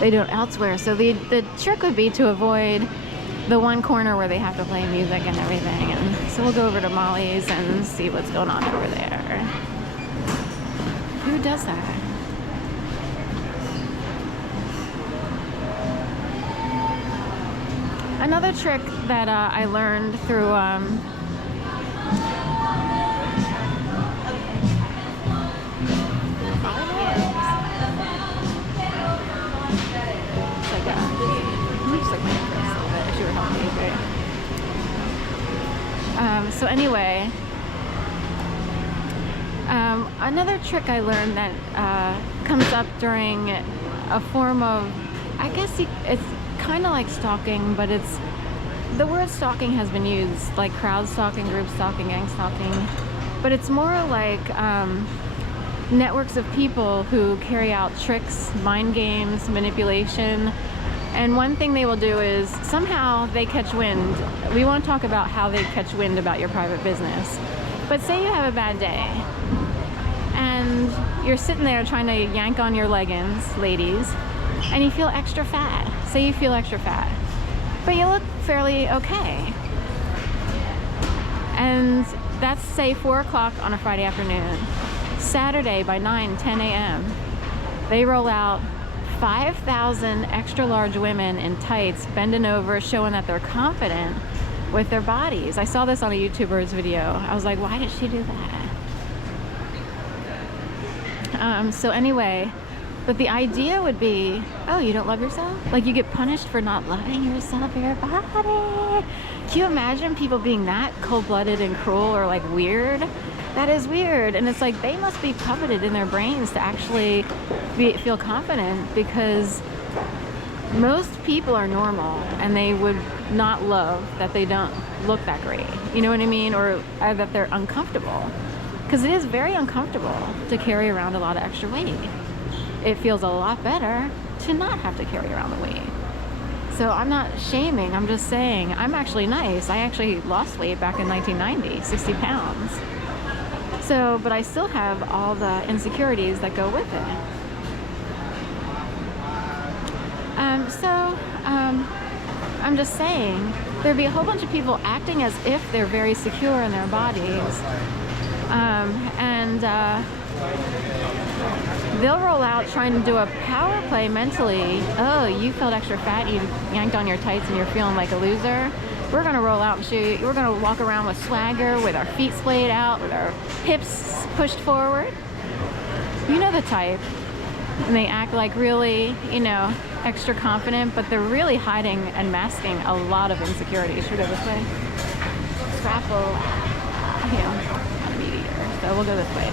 they do it elsewhere. So the trick would be to avoid the one corner where they have to play music and everything. And so we'll go over to Molly's and see what's going on over there. Who does that? Another trick that I learned through so anyway, another trick I learned that comes up during a form of, I guess it's kind of like stalking, but it's, the word stalking has been used, like crowd stalking, group stalking, gang stalking, but it's more like networks of people who carry out tricks, mind games, manipulation. And one thing they will do is somehow they catch wind. We won't talk about how they catch wind about your private business. But say you have a bad day and you're sitting there trying to yank on your leggings, ladies, and you feel extra fat. Say you feel extra fat, but you look fairly okay. And that's say 4 o'clock on a Friday afternoon. Saturday by 9, 10 a.m. they roll out 5,000 extra large women in tights, bending over, showing that they're confident with their bodies. I saw this on a YouTuber's video. I was like, why did she do that? So anyway, but the idea would be, oh, you don't love yourself? Like you get punished for not loving yourself or your body. Can you imagine people being that cold-blooded and cruel or like weird? That is weird. And it's like they must be puppeted in their brains to actually feel confident, because most people are normal and they would not love that they don't look that great. You know what I mean? Or that they're uncomfortable. Because it is very uncomfortable to carry around a lot of extra weight. It feels a lot better to not have to carry around the weight. So I'm not shaming, I'm just saying I'm actually nice. I actually lost weight back in 1990, 60 pounds. So, but I still have all the insecurities that go with it. I'm just saying, there'd be a whole bunch of people acting as if they're very secure in their bodies. They'll roll out trying to do a power play mentally. Oh, you felt extra fat, you yanked on your tights and you're feeling like a loser. We're gonna roll out and show you, we're gonna walk around with swagger, with our feet splayed out, with our hips pushed forward. You know the type. And they act like really, you know, extra confident, but they're really hiding and masking a lot of insecurities. Should we go this way? Scrapple. Yeah, meteor. So we'll go this way.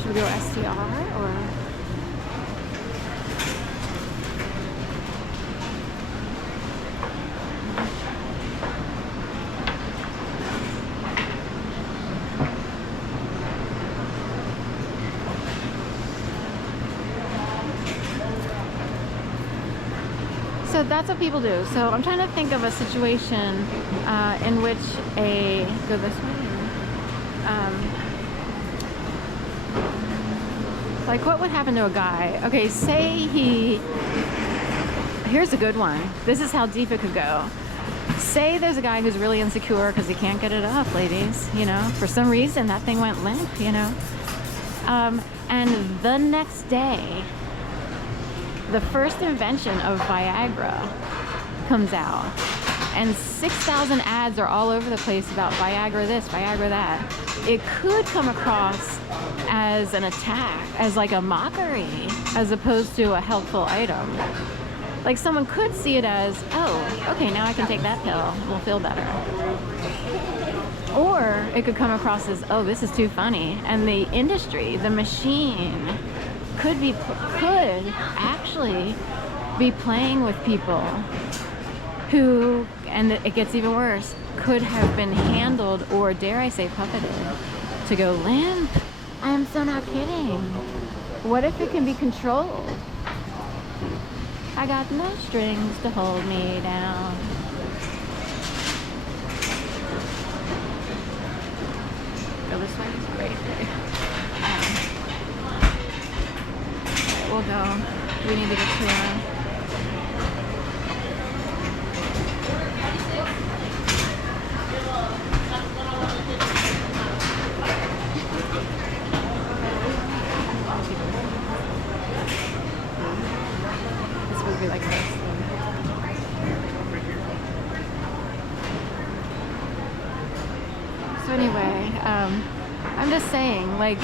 Should we go STR or? So that's what people do. So I'm trying to think of a situation in which go this way. Like what would happen to a guy? Okay, say here's a good one. This is how deep it could go. Say there's a guy who's really insecure because he can't get it up, ladies. You know, for some reason that thing went limp, you know. And the next day, the first invention of Viagra comes out, and 6,000 ads are all over the place about Viagra this, Viagra that. It could come across as an attack, as like a mockery, as opposed to a helpful item. Like someone could see it as, oh, okay, now I can take that pill, we'll feel better. Or it could come across as, oh, this is too funny, and the industry, the machine, could actually be playing with people who, and it gets even worse, could have been handled, or dare I say puppeted, to go limp. I am so not kidding. What if it can be controlled? I got no strings to hold me down. go this way? Right. We'll go. We need to get to this would be like this. So anyway, I'm just saying, like,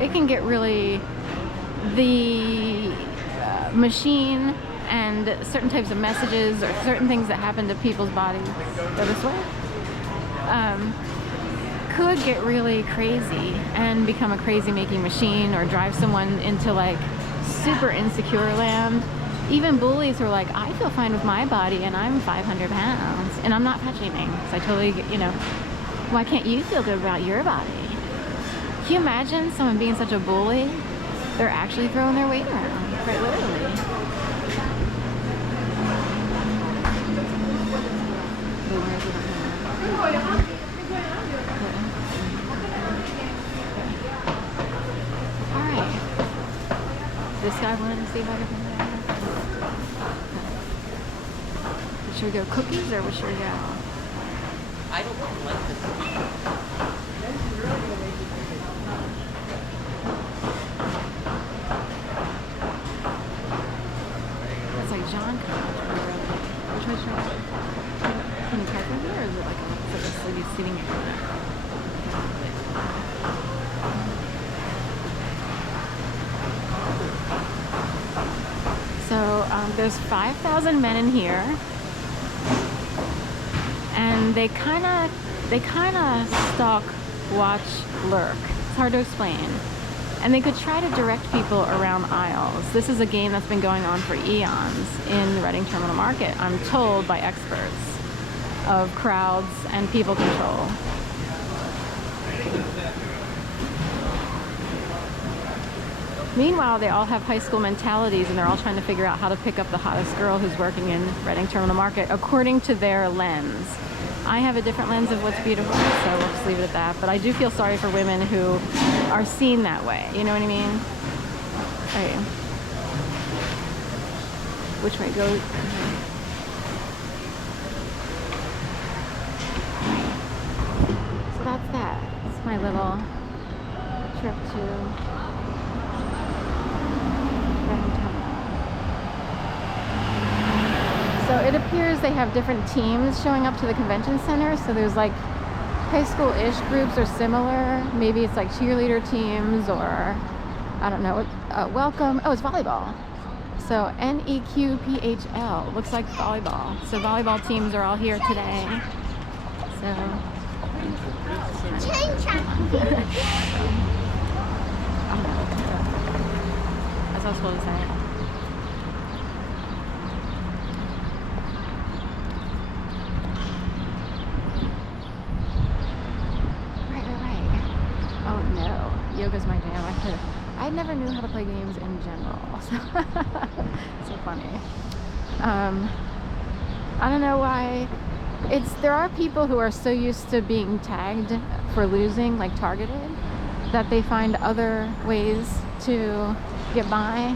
it can get really, the machine and certain types of messages or certain things that happen to people's bodies, go this way, could get really crazy and become a crazy making machine or drive someone into like super insecure land. Even bullies who are like, I feel fine with my body and I'm 500 pounds and I'm not fat shaming, so I totally get, you know, why can't you feel good about your body? Can you imagine someone being such a bully? They're actually throwing their weight around, quite literally. Alright. This guy wanted to see if I could find that. Should we go cookies or should we go? I don't like this. It's like John which one's John? Can you type in here or is it like a sleepy seating area? So there's 5,000 men in here. And they kind of stalk, watch, lurk. It's hard to explain. And they could try to direct people around aisles. This is a game that's been going on for eons in the Reading Terminal Market, I'm told by experts of crowds and people control. Meanwhile, they all have high school mentalities and they're all trying to figure out how to pick up the hottest girl who's working in Reading Terminal Market according to their lens. I have a different lens of what's beautiful, so we'll just leave it at that. But I do feel sorry for women who are seen that way. You know what I mean? Okay. Which way? Go. So that's that. It's my little trip to Reading Terminal. So it appears they have different teams showing up to the convention center. So there's like high school-ish groups or similar. Maybe it's like cheerleader teams or I don't know. Welcome. Oh, it's volleyball. So NEQPHL. Looks like volleyball. So volleyball teams are all here today. So. That's what I was supposed to say. Yoga's my jam. I never knew how to play games in general, so so funny. I don't know why. There are people who are so used to being tagged for losing, like targeted, that they find other ways to get by.